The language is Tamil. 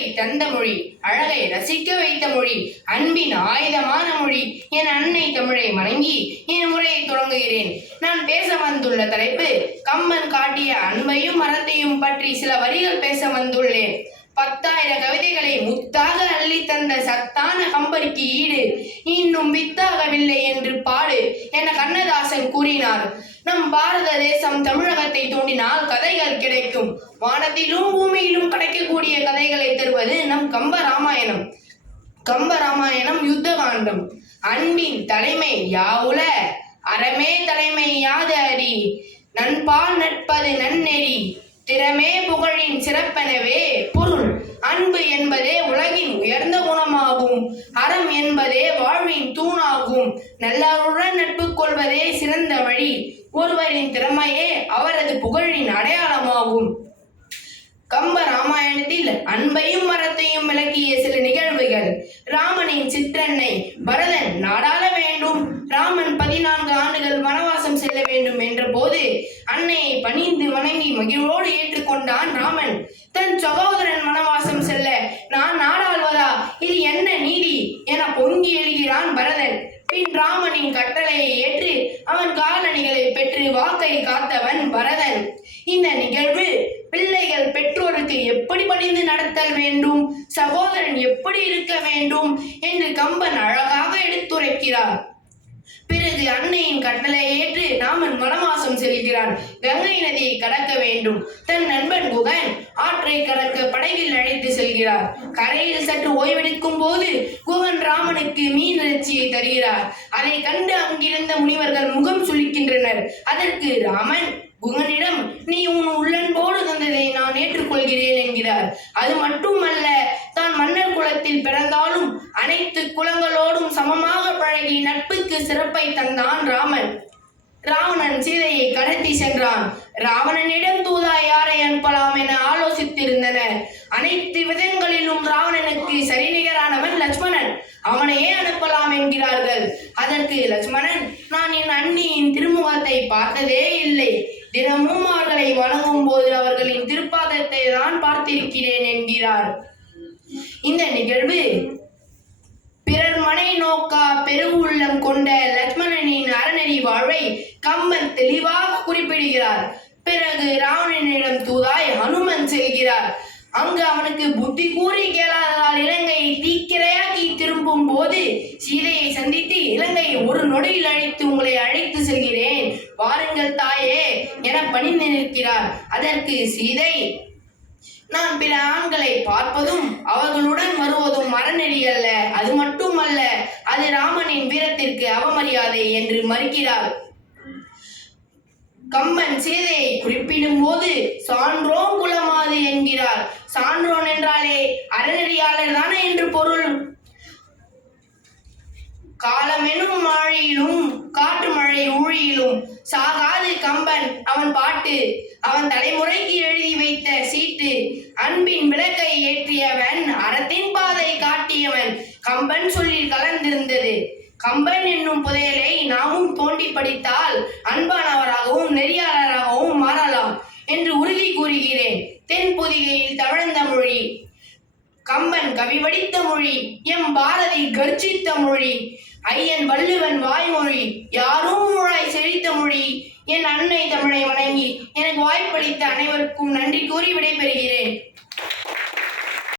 அழகை தந்த மொழி அழகை ரசிக்க வைத்த மொழி அன்பின் ஆயுதமான மொழி. என் அன்னை தமிழை வணங்கி என் உரையை தொடங்குகிறேன். நான் பேச வந்துள்ள தலைப்பு கம்பன் காட்டிய அன்பையும் மரத்தையும் பற்றி சில வரிகள் பேச வந்துள்ளேன். பத்தாயிரம் கவிதைகளை முத்தாக அள்ளி தந்த சத்தான கம்பருக்கு ஈடு. இன்னும் வித்தாகவில்லை என்று பாடு என கண்ணதாசன் கூறினார். நம் பாரத தேசம் தமிழகத்தை தோண்டினால் கதைகள் கிடைக்கும். வானத்திலும் பூமியிலும் கிடைக்கக்கூடிய கதைகளை தரும் கம்ப ராமாயணம். கம்ப ராமாயணம் யுத்த காண்டம். அன்பின் தலைமை யாவுல? அறமே தலைமை யாது அறி நண்பால் நட்பது நன்னெறி. திறமே புகழின் சிறப்பெனவே பொருள். அன்பு என்பதே உலகின் உயர்ந்த குணமாகும். அறம் என்பதே வாழ்வின் தூணாகும். நல்லவருடன் நட்பு கொள்வதே சிறந்த வழி. ஒருவரின் திறமையே அவரது புகழின் அடையாளமாகும். கம்ப ராமாயணத்தில் அன்பையும் மரத்தையும் விளக்கிய சில நிகழ்வுகள். ராமனின் சிற்றன்னை பரதன் நாடாள வேண்டும். ராமன் பதினான்கு ஆண்டுகள் வனவாசம் செல்ல வேண்டும் என்ற போது அன்னையை பணிந்து வணங்கி மகிழ்வோடு ஏற்றுக்கொண்டான் ராமன். தன் சகோதரன் வனவாசம் செல்ல நான் நாடாள்வதா? இது என்ன நீதி? என பொங்கி எழுகிறான் பரதன். பின் ராமனின் கட்டளையை ஏற்று அவன் காலணிகளை பெற்று வாக்கை காத்தவன் பரதன். இந்த நிகழ்வு எப்படி பணிந்து நடத்தல் வேண்டும்? சகோதரன் எப்படி இருக்க வேண்டும்? என்று கம்பன் அழகாக எடுத்துரைக்கிறார். பிறகு அன்னையின் கட்டளை ஏற்று ராமன் வனவாசம் செல்கிறான் கங்கை நதியை கடக்க வேண்டும். தன் நண்பன் குகன் ஆற்றை கடக்க படகில் அழைத்து செல்கிறார். கரையில் சற்று ஓய்வெடுக்கும் போது குகன் ராமனுக்கு மீன் இறைச்சியை தருகிறார். அதை கண்டு அங்கிருந்த முனிவர்கள் முகம் சுளிக்கின்றனர். அதற்கு ராமன் குகனிடம் நீ உன் உள்ளன்போடு தந்ததை நான் ஏற்றுக்கொள்கிறேன் என்கிறார். அது மட்டுமல்ல தான் மன்னர் குலத்தில் பிறந்தாலும் அனைத்து குலங்களோடும் சமமாக பழகி நட்புக்கு சிறப்பை தந்தான் ராமன். ராவணன் சீதையை கடத்தி சென்றான். ராவணனிடம் தூதா யாரை அனுப்பலாம் என ஆலோசித்திருந்தனர். அனைத்து விதங்களிலும் ராவணனுக்கு சரிநிகரானவன் லட்சுமணன் அவனையே அனுப்பலாம் என்கிறார்கள். அதற்கு லட்சுமணன் நான் என் அண்ணியின் திருமுகத்தை பார்த்ததே இல்லை. தினமும் அவர்களை வழங்கும் போது அவர்களின் திருப்பாதத்தை தான் பார்த்திருக்கிறேன் என்கிறார். இந்த நிகழ்வு பிறர் மனை நோக்கா பெருவுள்ளம் கொண்ட லட்சுமணனின் அறநெறி வாழ்வை கம்பன் தெளிவாக குறிப்பிடுகிறார். பிறகு ராவணனிடம் தூதாய் ஹனுமன் செல்கிறார். அங்கு அவனுக்கு புத்தி கூறி கேளாததால் இலங்கையை தீக்கிரையாக்கி திரும்பும் போது சீதையை சந்தித்து இலங்கையை ஒரு நொடியில் அழைத்து உங்களை அழைத்து செல்கிறேன். வாருங்கள் தாயே என பணிந்து நிற்கிறார். அதற்கு சீதை நான் பிற ஆண்களை பார்ப்பதும் அவர் வருவதும் அறநெறி அல்ல அது மட்டுமல்ல அது ராமனின் வீரத்திற்கு அவமரியாதை என்று மறுக்கிறார். கம்பன் சீதையை குறிப்பிடும் போது சான்றோன் குலமாது என்கிறார். சான்றோன் என்றாலே அறநெறியாளர் தானே என்று பொருள். காலமெனும் மழையிலும் காற்று மழை ஊழியிலும் சாகாது கம்பன் அவன் பாட்டு. அவன் தலைமுறைக்கு எழுதி வைத்த சீட்டு அன்பின் விளக்கை ஏற்றியவன் அறத்தின் பாதை காட்டியவன். கம்பன் சொல்லில் கலந்திருந்தது. கம்பன் என்னும் புதையலை நாமும் தோண்டி படித்தால் அன்பானவராகவும் நெறியாளராகவும் மாறலாம் என்று உறுதி கூறுகிறேன். தென் பொதிகையில் தவழ்ந்த மொழி கம்பன் கவி வடித்த மொழி எம் பாரதி கர்ஜித்த மொழி ஐயன் வள்ளுவன் வாய்மொழி யாரும் முழாய் செழித்த மொழி என் அன்னை தமிழை வணங்கி எனக்கு வாய்ப்பளித்த அனைவருக்கும் நன்றி கூறி விடைபெறுகிறேன்.